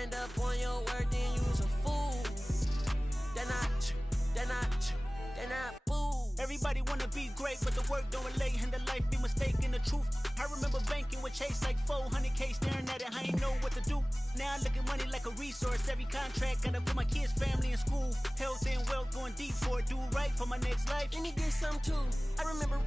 stand up on your word, then you's a fool. They're not fool. Everybody wanna be great, but the work don't relate, and the life be mistaken the truth. I remember banking with Chase like 400K, staring at it, I ain't know what to do. Now I look at money like a resource. Every contract gotta put my kids' family in school. Health and wealth going deep for it, do right for my next life. Let me get some too. I remember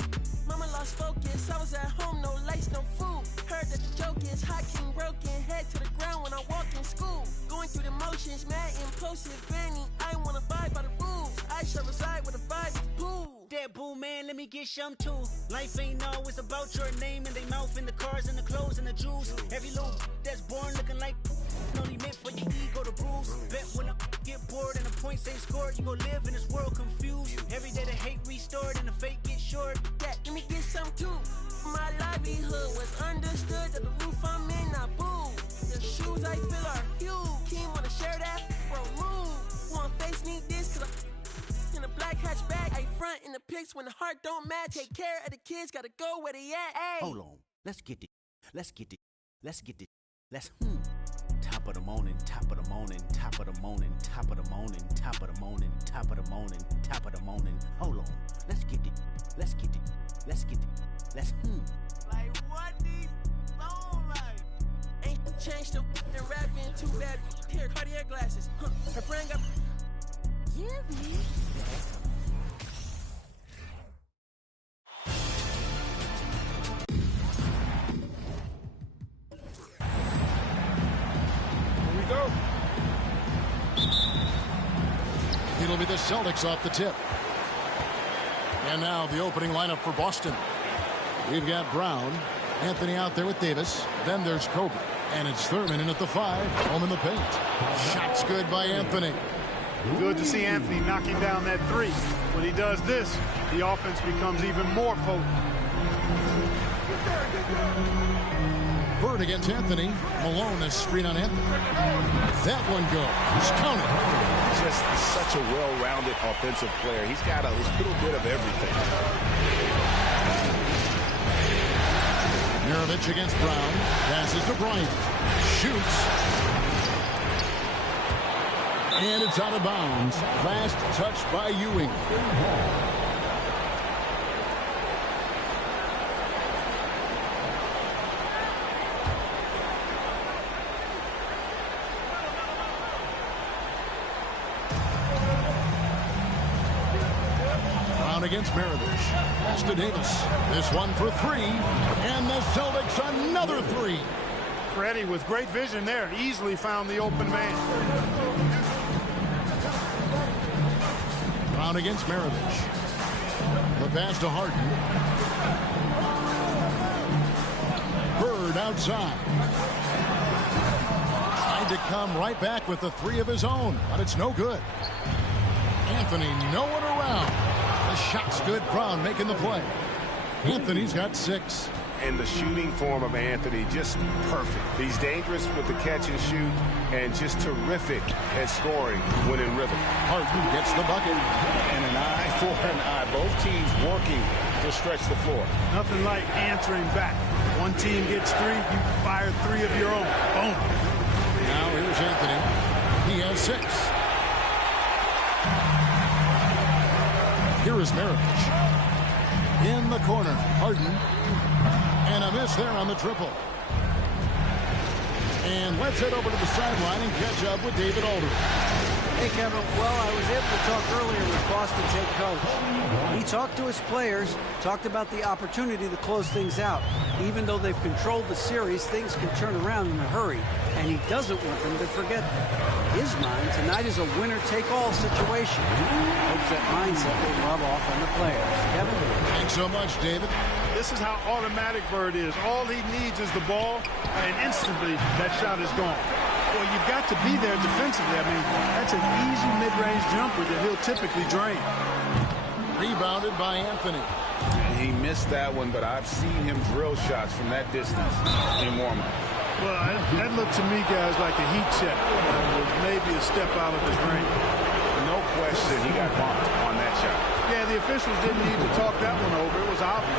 mama lost focus. I was at home, no lights, no food. Heard that the joke is hot, king broken. Head to the ground when I walk in school. Going through the motions, mad impulsive, Fanny. I wanna abide by the rules. I shall reside with a vibe is the pool. That boo man, let me get some too. Life ain't always about your name and they mouth and the cars and the clothes and the jewels. Every little that's born looking like only meant for your ego to bruise. Bet when I get bored and the points ain't scored, you gon' live in this world confused. Every day the hate restored and the fake get short. Yeah, let me get some too. My livelihood was understood that the roof I'm in, not boo. The shoes I feel are huge. Team wanna share that? Bro, move. Wanna face me this cause in a black hatchback, I front in the pics when the heart don't match. Take care of the kids, gotta go where they at. Ay. Hold on, let's get it. Top of the morning, top of the morning, top of the morning, top of the morning, top of the morning, top of the morning, top of the morning. Hold on, let's get it. Like what these sound like? Ain't changed the and rapping too bad. Here, Cartier glasses. Her friend got. Jimmy. Here we go. It'll be the Celtics off the tip. And now the opening lineup for Boston. We've got Brown, Anthony out there with Davis. Then there's Kobe. And it's Thurman in at the 5, home in the paint. Shots good by Anthony. Good to see Anthony knocking down that 3. When he does this, the offense becomes even more potent. Bird against Anthony. Malone is screen on Anthony. That one goes. Counted. Just such a well-rounded offensive player. He's got a little bit of everything. Mirovic against Brown. Passes to Bryant. Shoots. And it's out of bounds. Last touch by Ewing. Brown against Mirovic. Pass to Davis. This one for 3. And the Celtics another 3. Freddie with great vision there easily found the open man. Brown against Mirovic. The pass to Harden. Bird outside. Tried to come right back with the 3 of his own, but it's no good. Anthony, no one around. The shot's good. Brown making the play. Anthony's got 6. And the shooting form of Anthony, just perfect. He's dangerous with the catch and shoot, and just terrific at scoring when in rhythm. Harden gets the bucket. And an eye for an eye. Both teams working to stretch the floor. Nothing like answering back. One team gets 3, you fire 3 of your own. Boom. Now here's Anthony. He has 6. Here is Mirovic. In the corner, Harden. And a miss there on the triple. And let's head over to the sideline and catch up with David Aldridge. Hey, Kevin. Well, I was able to talk earlier with Boston's head coach. He talked to his players, talked about the opportunity to close things out. Even though they've controlled the series, things can turn around in a hurry, and he doesn't want them to forget that. In his mind, tonight is a winner-take-all situation. Hopes that mindset will rub off on the players. Kevin? Thanks so much, David. This is how automatic Bird is. All he needs is the ball, and instantly that shot is gone. Well, you've got to be there defensively. I mean, that's an easy mid-range jumper that he'll typically drain. Rebounded by Anthony. And he missed that one, but I've seen him drill shots from that distance in warm-up. Well, that looked to me, guys, like a heat check. Maybe a step out of his range. No question he got bumped on that shot. Yeah, the officials didn't need to talk that one over. It was obvious.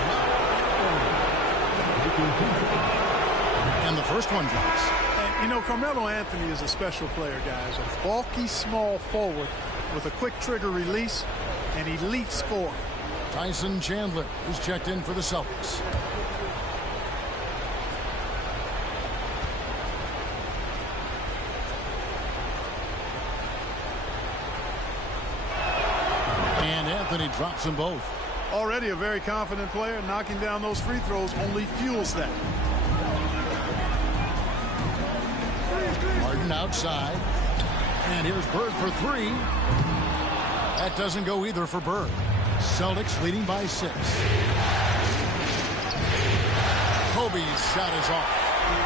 And the first one drops. And You know, Carmelo Anthony is a special player, guys. A bulky, small forward with a quick trigger release, an elite scorer. Tyson Chandler is checked in for the Celtics. And Anthony drops them both. Already a very confident player. Knocking down those free throws only fuels that. Harden outside. And here's Bird for three. That doesn't go either for Bird. Celtics leading by 6. Kobe's shot is off.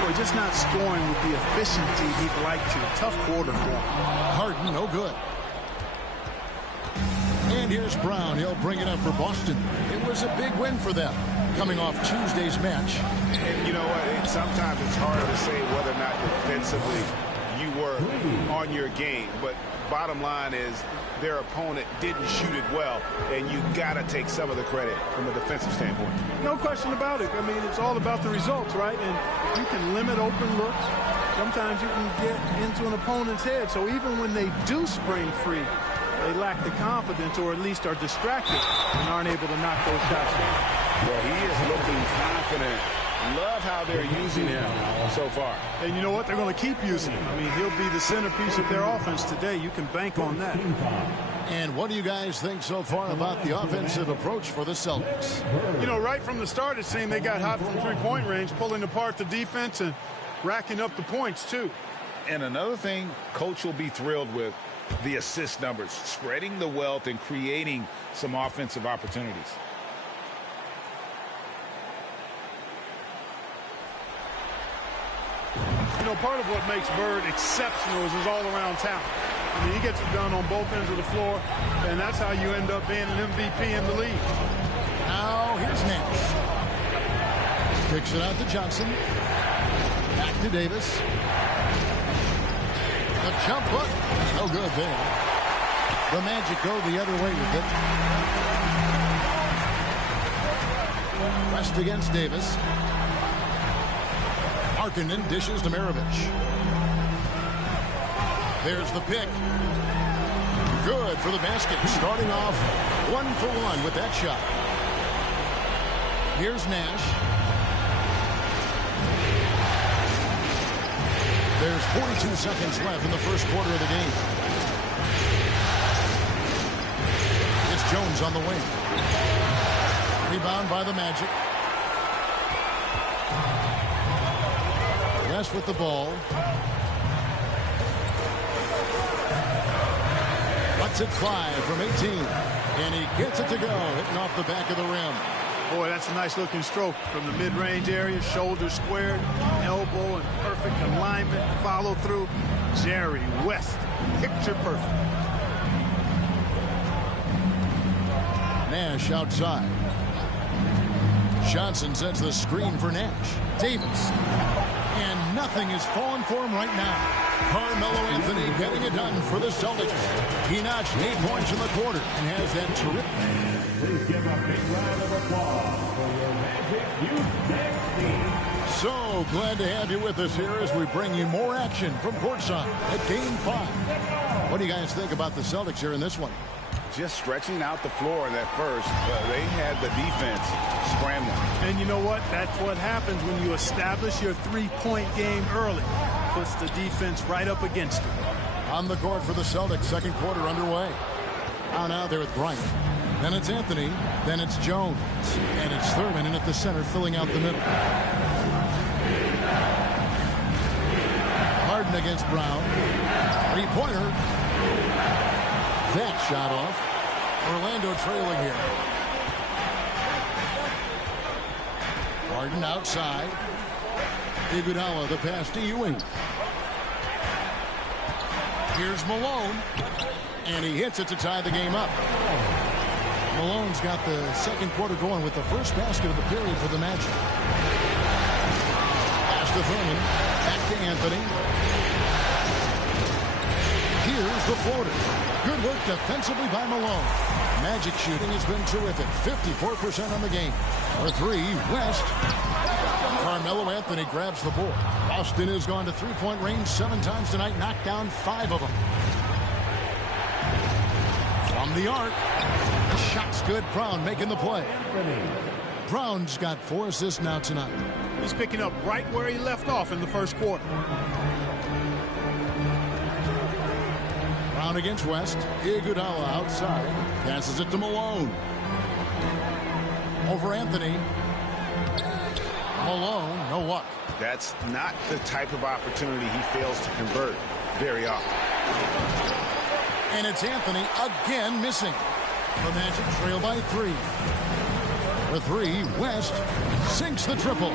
Boy, just not scoring with the efficiency he'd like to. Tough quarter for him. Harden, no good. And here's Brown. He'll bring it up for Boston. It was a big win for them, coming off Tuesday's match. And you know what? Sometimes it's hard to say whether or not defensively you were on your game. But bottom line is their opponent didn't shoot it well, and you got to take some of the credit from a defensive standpoint. No question about it. I mean, it's all about the results, right? And if you can limit open looks, sometimes you can get into an opponent's head. So even when they do spring free, they lack the confidence or at least are distracted and aren't able to knock those shots down. Well, he is looking confident. Love how they're using him so far. And you know what? They're going to keep using him. I mean, he'll be the centerpiece of their offense today. You can bank on that. And what do you guys think so far about the offensive approach for the Celtics? You know, right from the start, it seemed they got hot from three-point range, pulling apart the defense and racking up the points, too. And another thing Coach will be thrilled with, the assist numbers, spreading the wealth and creating some offensive opportunities. You know, part of what makes Bird exceptional is his all-around talent. I mean, he gets it done on both ends of the floor, and that's how you end up being an MVP in the league. Now, here's Nash. Kicks it out to Johnson. Back to Davis. The jump hook. No good there. The Magic go the other way with it. West against Davis. Markkanen dishes to Maravich. There's the pick. Good for the basket. Starting off 1-for-1 with that shot. Here's Nash. There's 42 seconds left in the first quarter of the game. It's Jones on the wing. Rebound by the Magic. West with the ball. Lets it fly from 18. And he gets it to go, hitting off the back of the rim. Boy, that's a nice-looking stroke from the mid-range area. Shoulder squared, elbow in perfect alignment, follow through. Jerry West, picture perfect. Nash outside. Johnson sets the screen for Nash. Davis. And nothing is falling for him right now. Carmelo Anthony getting it done for the Celtics. He notched 8 points in the quarter and has that terrific. Please give a big round of applause for your Magic Youth Next team. So glad to have you with us here as we bring you more action from courtside at Game 5. What do you guys think about the Celtics here in this one? Just stretching out the floor in that first. They had the defense scrambling. And you know what? That's what happens when you establish your three-point game early. Puts the defense right up against it. On the court for the Celtics, second quarter underway. Now there with Bryant. Then it's Anthony. Then it's Jones. And it's Thurman in at the center, filling out the middle. Harden against Brown. Three-pointer. That shot off. Orlando trailing here. Harden outside. Iguodala, the pass to Ewing. Here's Malone. And he hits it to tie the game up. Malone's got the second quarter going with the first basket of the period for the Magic. Pass to Thurman. Back to Anthony. Here's the floater. Good work defensively by Malone. Magic shooting has been terrific. 54% on the game. For three, West. Carmelo Anthony grabs the board. Boston has gone to three-point range 7 times tonight, knocked down 5 of them. From the arc. The shot's good. Brown making the play. Brown's got 4 assists now tonight. He's picking up right where he left off in the first quarter. Brown against West. Iguodala outside. Passes it to Malone. Over Anthony. Malone, no luck. That's not the type of opportunity he fails to convert very often. And it's Anthony again missing. The Magic trail by 3. For 3, West sinks the triple.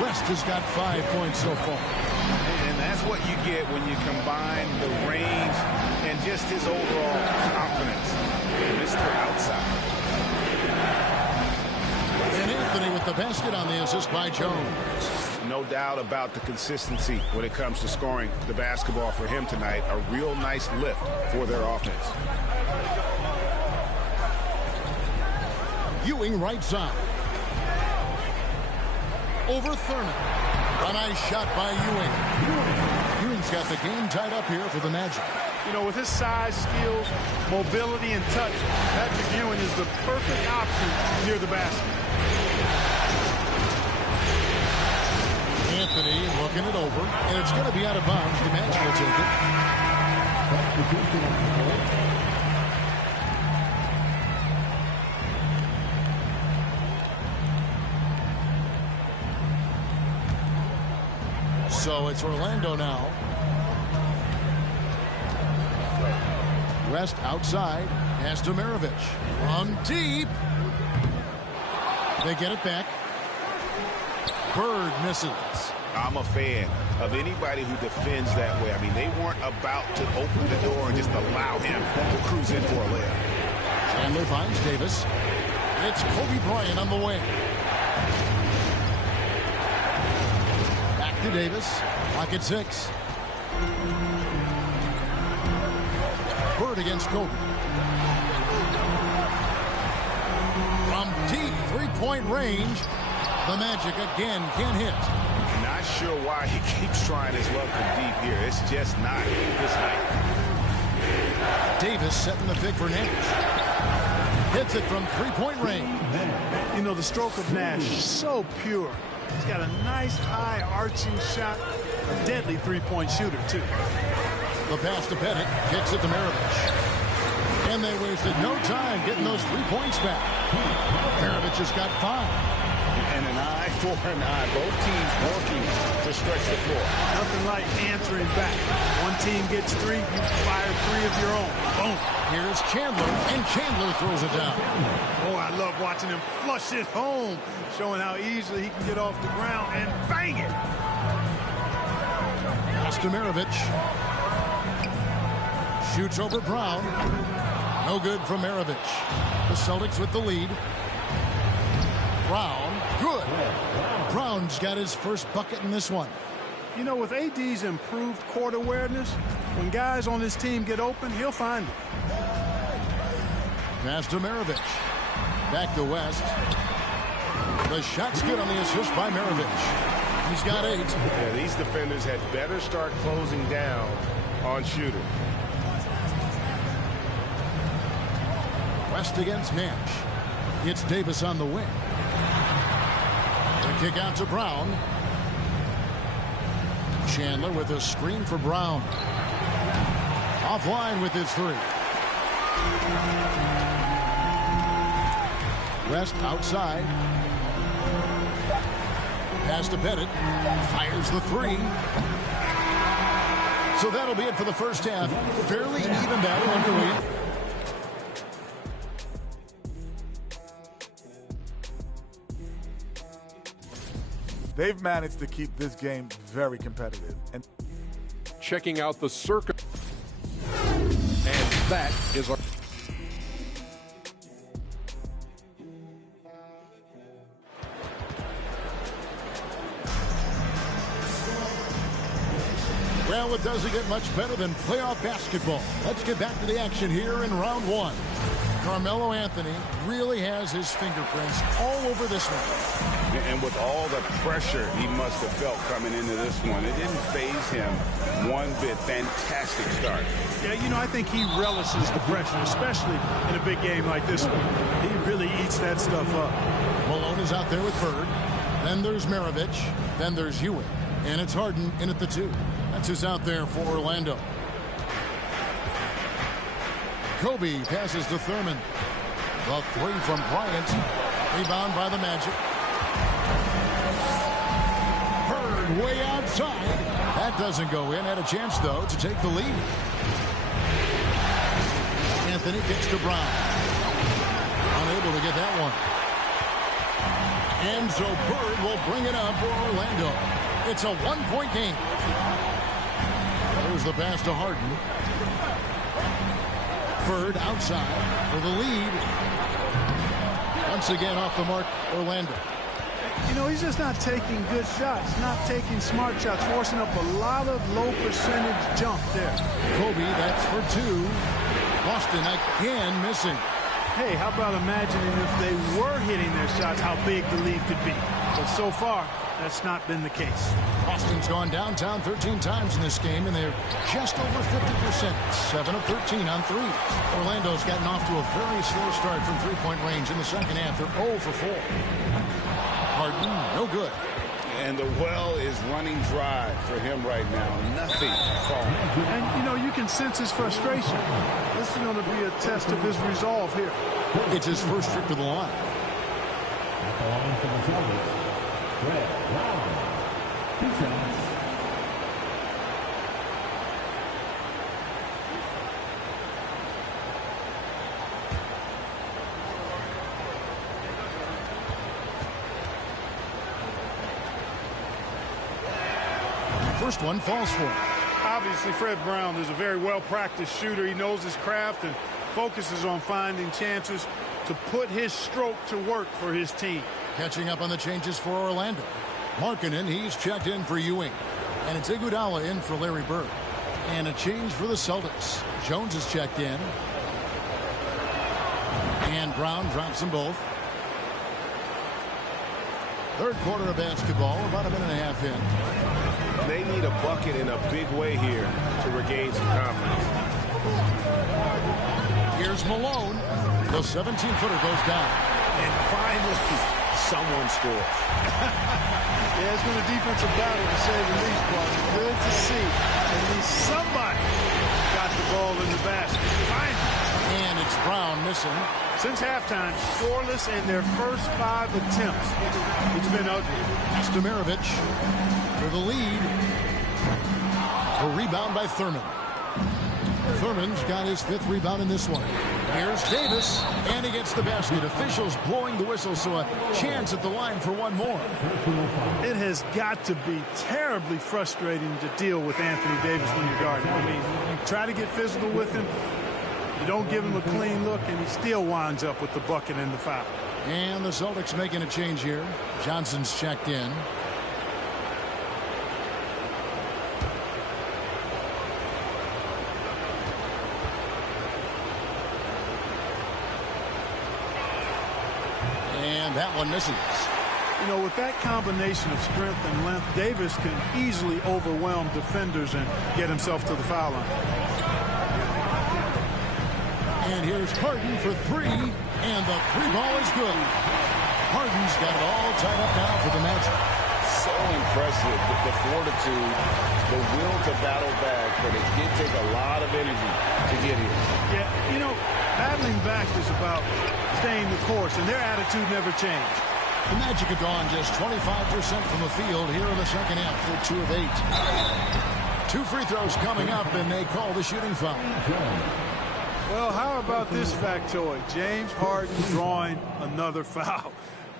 West has got 5 points so far. And that's what you get when you combine the range and just his overall confidence. Mr. Outside. And Anthony with the basket on the assist by Jones. No doubt about the consistency when it comes to scoring the basketball for him tonight. A real nice lift for their offense. Ewing right side. Over Thurman. A nice shot by Ewing. Ewing's got the game tied up here for the Magic. You know, with his size, skills, mobility, and touch, Patrick Ewing is the perfect option near the basket. Anthony looking it over, and it's going to be out of bounds. The Magic will take it. So it's Orlando now. West outside. Pass to Maravich. From deep. They get it back. Bird misses. I'm a fan of anybody who defends that way. I mean, they weren't about to open the door and just allow him to cruise in for a layup. Chandler finds Davis. It's Kobe Bryant on the wing. Back to Davis. Pocket 6. Bird against Kobe. From deep three-point range, the Magic again can't hit. Not sure why he keeps trying his luck from deep here. It's just not his night. Davis setting the pick for Nash. Hits it from three-point range. You know, the stroke of Nash is so pure. He's got a nice high arching shot. A deadly three-point shooter, too. The pass to Bennett. Kicks it to Maravich. And they wasted no time getting those 3 points back. Maravich has got 5. And an eye for an eye. Both teams working to stretch the floor. Nothing like answering back. One team gets 3, you fire 3 of your own. Boom. Here's Chandler, and Chandler throws it down. Oh, I love watching him flush it home, showing how easily he can get off the ground and bang it. Pass to Maravich. Shoots over Brown. No good from Maravich. The Celtics with the lead. Brown, good. Brown's got his first bucket in this one. You know, with AD's improved court awareness, when guys on his team get open, he'll find it. Pass to Maravich. Back to West. The shot's good on the assist by Maravich. He's got 8. Yeah, these defenders had better start closing down on shooter. West against Nash. It's Davis on the wing. The kick out to Brown. Chandler with a screen for Brown. Offline with his 3. West outside. Pass to Bennett. Fires the 3. So that'll be it for the first half. Fairly even battle underway. They've managed to keep this game very competitive. And checking out the circuit. And that is our... Well, it doesn't get much better than playoff basketball. Let's get back to the action here in round 1. Carmelo Anthony really has his fingerprints all over this one. And with all the pressure he must have felt coming into this one, it didn't faze him one bit. Fantastic start. Yeah, you know, I think he relishes the pressure, especially in a big game like this one. He really eats that stuff up. Malone is out there with Bird. Then there's Maravich. Then there's Ewing. And it's Harden in at the 2. That's who's out there for Orlando. Kobe passes to Thurman. The 3 from Bryant. Rebound by the Magic. Bird way outside. That doesn't go in. Had a chance, though, to take the lead. Anthony gets to Brown. Unable to get that one. And so Bird will bring it up for Orlando. It's a 1-point game. There's the pass to Harden. Bird outside for the lead. Once again off the mark, Orlando. You know, he's just not taking good shots, not taking smart shots, forcing up a lot of low percentage jump there. Kobe, that's for 2. Boston again missing. Hey, how about imagining if they were hitting their shots, how big the lead could be. But so far, that's not been the case. Boston's gone downtown 13 times in this game, and they're just over 50%. 7 of 13 on 3. Orlando's gotten off to a very slow start from three-point range in the second half. They're 0 for 4. Harden, no good. And the well is running dry for him right now. Nothing falling. And, you know, you can sense his frustration. This is going to be a test of his resolve here. It's his first trip to the line. At the line for the Celtics, Brett Brown. 2 shots. First one falls for him. Obviously, Fred Brown is a very well-practiced shooter. He knows his craft and focuses on finding chances to put his stroke to work for his team. Catching up on the changes for Orlando. Markkanen, he's checked in for Ewing. And it's Iguodala in for Larry Bird. And a change for the Celtics. Jones is checked in. And Brown drops them both. Third quarter of basketball, about a minute and a half in. They need a bucket in a big way here to regain some confidence. Here's Malone. The 17-footer goes down. And finally, someone scores. Yeah, it's been a defensive battle to say the least, but good to see. At least somebody got the ball in the basket. Finally. And it's Brown missing. Since halftime, scoreless in their first 5 attempts. It's been ugly. Stomarovich for the lead. A rebound by Thurman. Thurman's got his 5th rebound in this one. Here's Davis, and he gets the basket. Officials blowing the whistle, so a chance at the line for one more. It has got to be terribly frustrating to deal with Anthony Davis when you're guarding. I mean, you try to get physical with him, you don't give him a clean look, and he still winds up with the bucket and the foul. And the Celtics making a change here. Johnson's checked in. And that one misses. You know, with that combination of strength and length, Davis can easily overwhelm defenders and get himself to the foul line. And here's Harden for 3, and the 3 ball is good. Harden's got it all tied up now for the Magic. So impressive, the fortitude, the will to battle back, but it did take a lot of energy to get here. Yeah, you know, battling back is about staying the course, and their attitude never changed. The Magic have gone just 25% from the field here in the second half. They're 2 of 8. 2 free throws coming up, and they call the shooting foul. Well, how about this factoid? James Harden drawing another foul.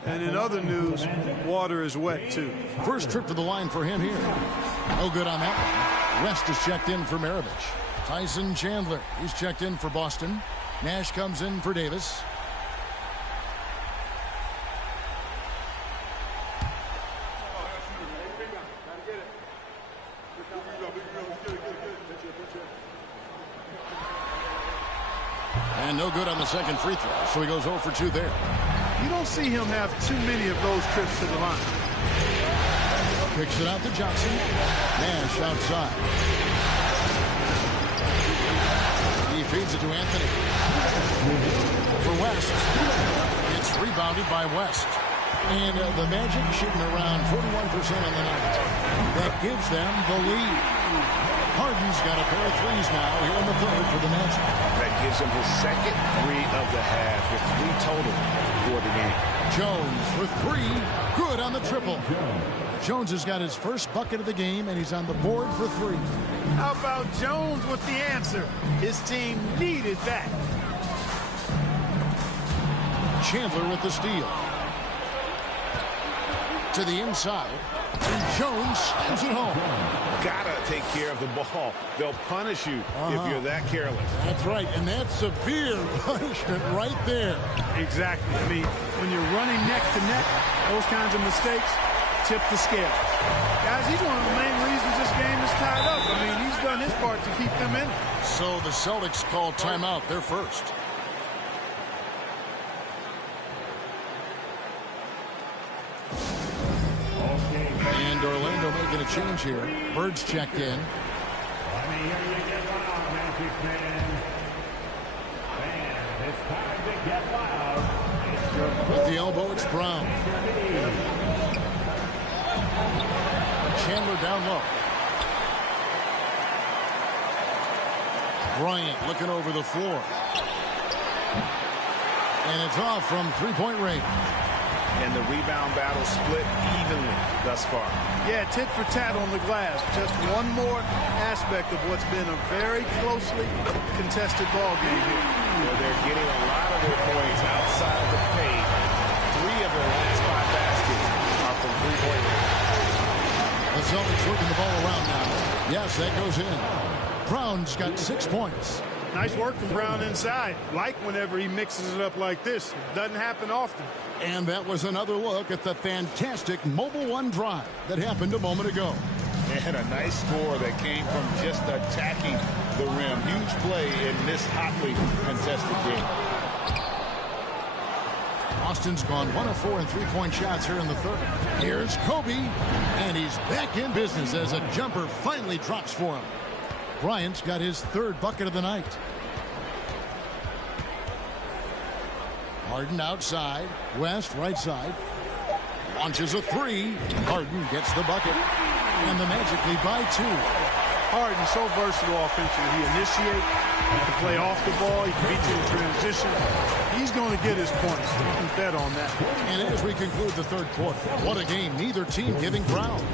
And in other news, water is wet, too. First trip to the line for him here. No good on that one. West is checked in for Maravich. Tyson Chandler, he's checked in for Boston. Nash comes in for Davis. And no good on the second free throw, so he goes 0 for 2 there. You don't see him have too many of those trips to the line. Kicks it out to Johnson. Nash outside. He feeds it to Anthony. For West. It's rebounded by West. And the Magic shooting around 41% on the night. That gives them the lead. Harden's got a pair of threes now here in the third for the Magic. That gives him his second 3 of the half with 3 total for the game. Jones for 3. Good on the triple. Jones has got his first bucket of the game, and he's on the board for 3. How about Jones with the answer? His team needed that. Chandler with the steal. To the inside. And Jones slams it home. Gotta take care of the ball. They'll punish you if you're that careless. That's right, and that's severe punishment right there. Exactly. I mean, when you're running neck to neck, those kinds of mistakes tip the scale. Guys, he's one of the main reasons this game is tied up. I mean, he's done his part to keep them in. So the Celtics call timeout. They're first. And Orlando making a change here. Bird's checked in. Let me hear you get loud, Magic fans. Fans, it's time to get loud. It's your With the elbow, it's Brown. Chandler down low. Bryant looking over the floor. And it's off from three-point range. And the rebound battle split evenly thus far. Yeah, tit for tat on the glass. Just one more aspect of what's been a very closely contested ball game here. Well, they're getting a lot of their points outside the paint. 3 of their last 5 baskets are from three-point range. The Celtics working the ball around now. Yes, that goes in. Brown's got 6 points. Nice work from Brown inside. Like whenever he mixes it up like this. It doesn't happen often. And that was another look at the fantastic Mobile One drive that happened a moment ago. And a nice score that came from just attacking the rim. Huge play in this hotly contested game. Austin's gone 1 of 4 in three-point shots here in the third. Here's Kobe, and he's back in business as a jumper finally drops for him. Bryant's got his 3rd bucket of the night. Harden outside. West right side. Launches a 3. Harden gets the bucket. And the Magic lead by 2. Harden so versatile offensively. He initiates. He can play off the ball. He can beat you in transition. He's going to get his points. You can bet on that. And as we conclude the third quarter, what a game. Neither team giving ground.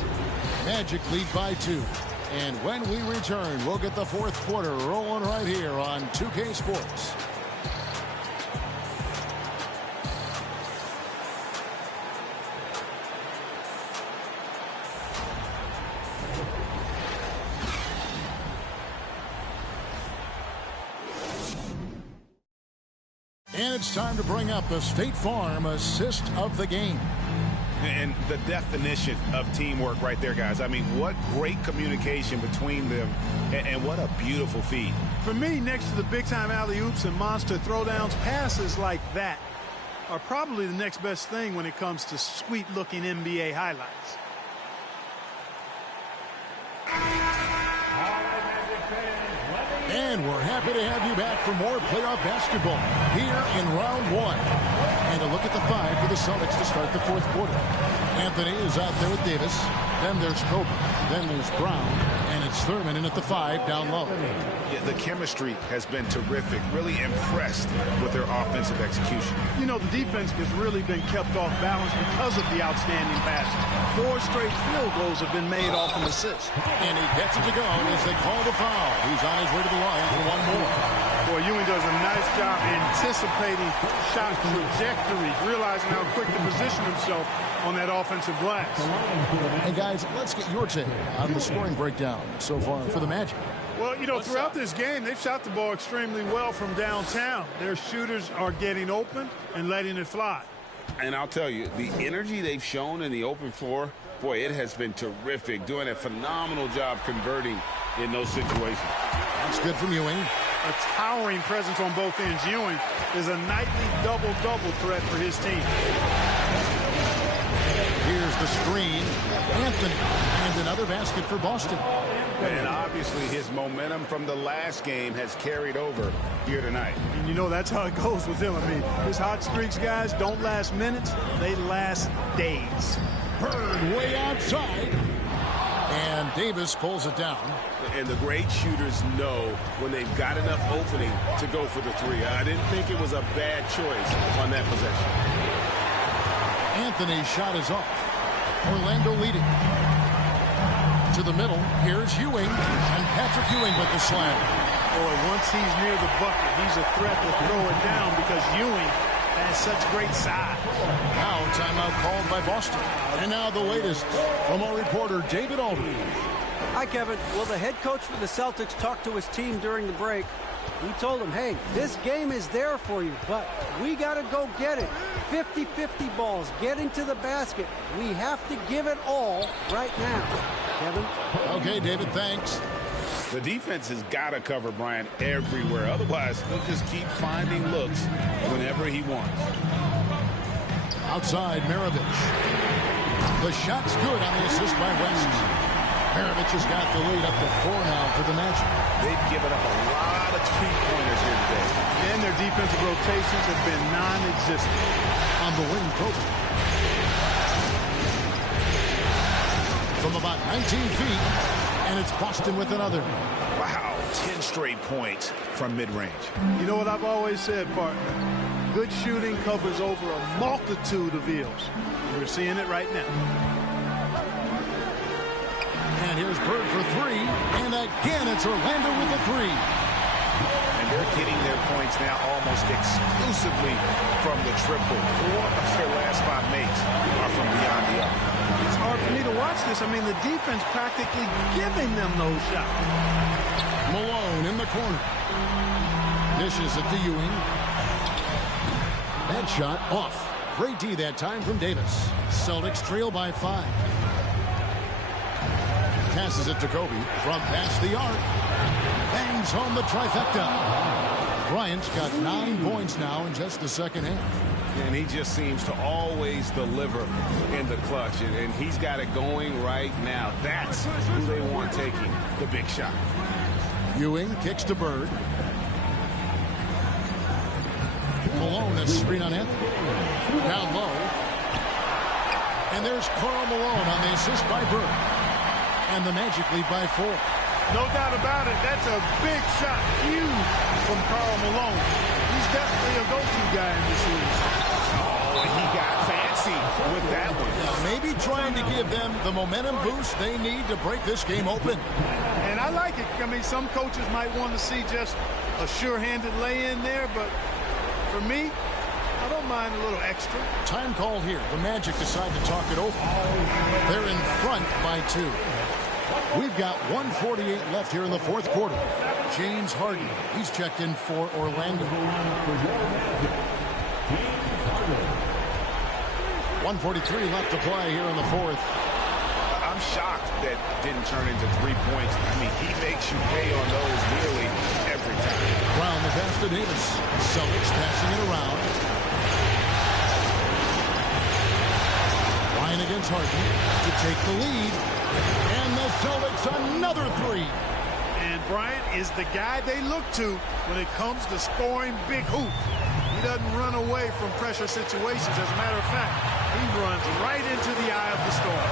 Magic lead by 2. And when we return, we'll get the fourth quarter rolling right here on 2K Sports. And it's time to bring up the State Farm assist of the game. And the definition of teamwork right there, guys. I mean, what great communication between them, and what a beautiful feed. For me, next to the big-time alley-oops and monster throwdowns, passes like that are probably the next best thing when it comes to sweet-looking NBA highlights. And we're happy to have you back for more playoff basketball here in round 1. And a look at the 5 for the Celtics to start the fourth quarter. Anthony is out there with Davis. Then there's Kobe. Then there's Brown. And it's Thurman in at the 5 down low. Yeah, the chemistry has been terrific. Really impressed with their offensive execution. You know, the defense has really been kept off balance because of the outstanding passes. 4 straight field goals have been made off an assist. And he gets it to go as they call the foul. He's on his way to the line for one more. Boy, Ewing does a nice job anticipating shot trajectories, realizing how quick to position himself on that offensive glass. And guys, let's get your take on the scoring breakdown so far for the Magic. Well, you know, throughout this game, they've shot the ball extremely well from downtown. Their shooters are getting open and letting it fly. And I'll tell you, the energy they've shown in the open floor, boy, it has been terrific. Doing a phenomenal job converting in those situations. That's good from Ewing. a towering presence on both ends. Ewing is a nightly double-double threat for his team. Here's the screen. Anthony. And another basket for Boston. And obviously his momentum from the last game has carried over here tonight. And you know that's how it goes with him. I mean, his hot streaks, guys, don't last minutes. They last days. Bird way outside. And Davis pulls it down. And the great shooters know when they've got enough opening to go for the three. I didn't think it was a bad choice on that possession. Anthony's shot is off. Orlando leading. To the middle. Here's Ewing. And Patrick Ewing with the slam. Boy, once he's near the bucket, he's a threat to throw it down because Ewing has such great size. Now timeout called by Boston. And now the latest from our reporter David Aldridge. Hi, Kevin. Well, the head coach for the Celtics talked to his team during the break. He told them, hey, this game is there for you, but we got to go get it. 50-50 balls, get into the basket. We have to give it all right now. Kevin? Okay, David, thanks. The defense has got to cover Bryant everywhere. Otherwise, he'll just keep finding looks whenever he wants. Outside, Maravich. The shot's good on the assist by West. Maravich has got the lead up to 4 now for the Magic. They've given up a lot of three-pointers here today. And their defensive rotations have been non-existent. On the wing, Kobe. From about 19 feet, and it's Boston with another. Wow, 10 straight points from mid-range. You know what I've always said, partner? Good shooting covers over a multitude of ills. We're seeing it right now. And here's Bird for 3. And again, it's Orlando with the 3. And they're getting their points now almost exclusively from the triple. 4 of their last 5 makes are from beyond the arc. It's hard for me to watch this. I mean, the defense practically giving them those shots. Malone in the corner. Dishes it to Ewing. That shot off. Great D that time from Davis. Celtics trail by 5. Passes it to Kobe from past the arc. Bangs home the trifecta. Bryant's got 9 points now in just the second half. And he just seems to always deliver in the clutch. And he's got it going right now. That's who they want taking the big shot. Ewing kicks to Bird. Malone has screen on Anthony. Down low. And there's Karl Malone on the assist by Bird. And the Magic lead by 4. No doubt about it. That's a big shot. Huge from Karl Malone. He's definitely a go-to guy in this league. Oh, and he got fancy with that one. Now, maybe trying to give them the momentum boost they need to break this game open. And I like it. I mean, some coaches might want to see just a sure-handed lay-in there, but for me, I don't mind a little extra. Time called here. The Magic decide to talk it over. They're in front by 2. We've got 1:48 left here in the fourth quarter. James Harden, he's checked in for Orlando. 1:43 left to play here in the fourth. I'm shocked that didn't turn into 3 points. I mean, he makes you pay on those nearly every time. Brown the pass to Davis. Celtics passing it around. Ryan against Harden to take the lead. And the Celtics another 3. And Bryant is the guy they look to when it comes to scoring big hoops. He doesn't run away from pressure situations. As a matter of fact, he runs right into the eye of the storm.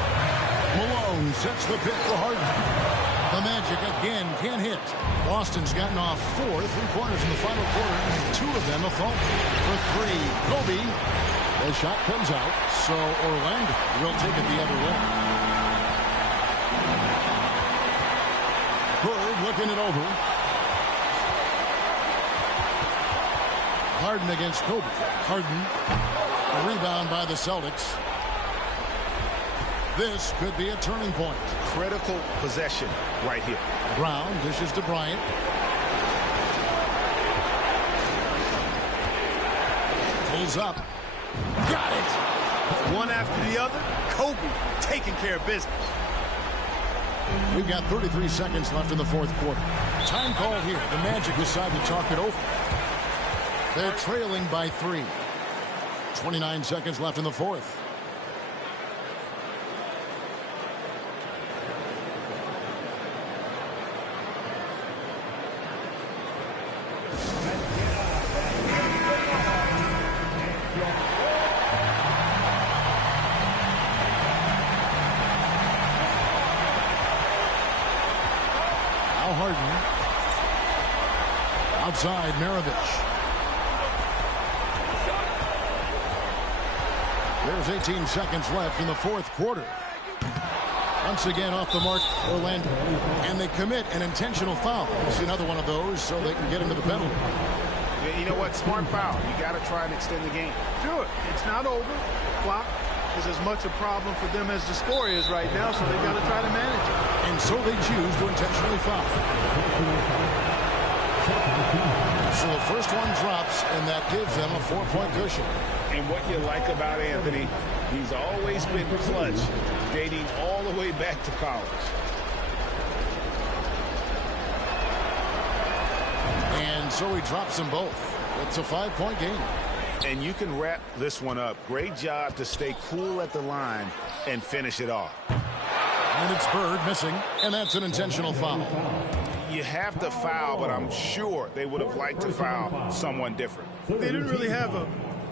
Malone sets the pick for Harden. The Magic again can't hit. Boston's gotten off 4 3-pointers in the final quarter, and 2 of them have fallen. For 3, Kobe. The shot comes out, so Orlando will take it the other way. Bird looking it over. Harden against Kobe. Harden, a rebound by the Celtics. This could be a turning point. Critical possession right here. Brown dishes to Bryant. Pulls up. Got it! One after the other, Kobe taking care of business. We've got 33 seconds left in the fourth quarter. Time call here. The Magic decide to talk it over. They're trailing by 3. 29 seconds left in the fourth. Outside, Maravich. There's 18 seconds left in the fourth quarter. Once again off the mark, Orlando. And they commit an intentional foul. It's another one of those so they can get into the penalty. Yeah, you know what? Smart foul. You got to try and extend the game. Do it. It's not over. The clock is as much a problem for them as the score is right now, so they've got to try to manage it. And so they choose to intentionally foul. So the first one drops, and that gives them a 4-point cushion. And what you like about Anthony, he's always been clutch, dating all the way back to college. And so he drops them both. It's a 5-point game. And you can wrap this one up. Great job to stay cool at the line and finish it off. And it's Bird missing, and that's an intentional foul. You have to foul, but I'm sure they would have liked to foul someone different. They didn't really have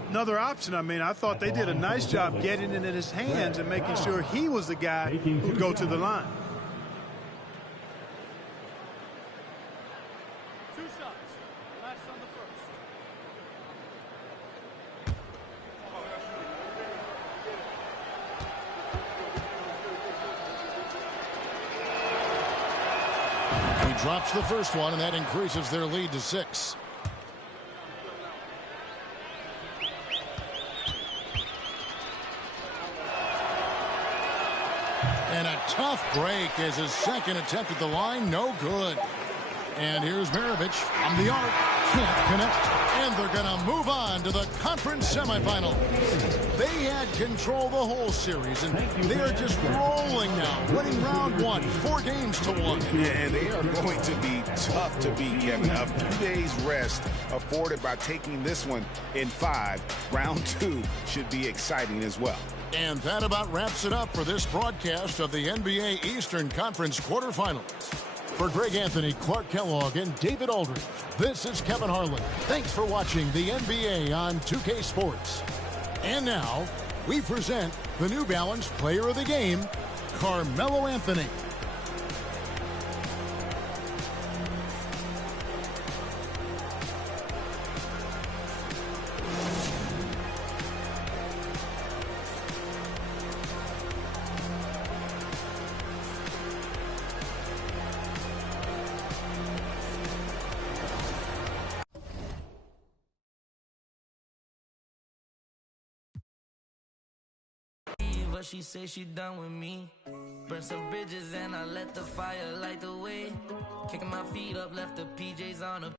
another option. I mean, I thought they did a nice job getting it in his hands and making sure he was the guy who'd go to the line. 2 shots. Last on the first. He drops the first one, and that increases their lead to 6. And a tough break as his second attempt at the line, no good. And here's Maravich from the arc, can't connect. And they're going to move on to the conference semifinal. They had control the whole series, and they are just rolling now, winning round 1, 4 games to 1. Yeah, and they are going to be tough to beat, Kevin. A few days rest afforded by taking this one in 5. Round 2 should be exciting as well. And that about wraps it up for this broadcast of the NBA Eastern Conference quarterfinals. For Greg Anthony, Clark Kellogg, and David Aldridge, this is Kevin Harlan. Thanks for watching the NBA on 2K Sports. And now, we present the New Balance Player of the Game, Carmelo Anthony. But she say she done with me. Burn some bridges and I let the fire light the way. Kicking my feet up, left the PJs on the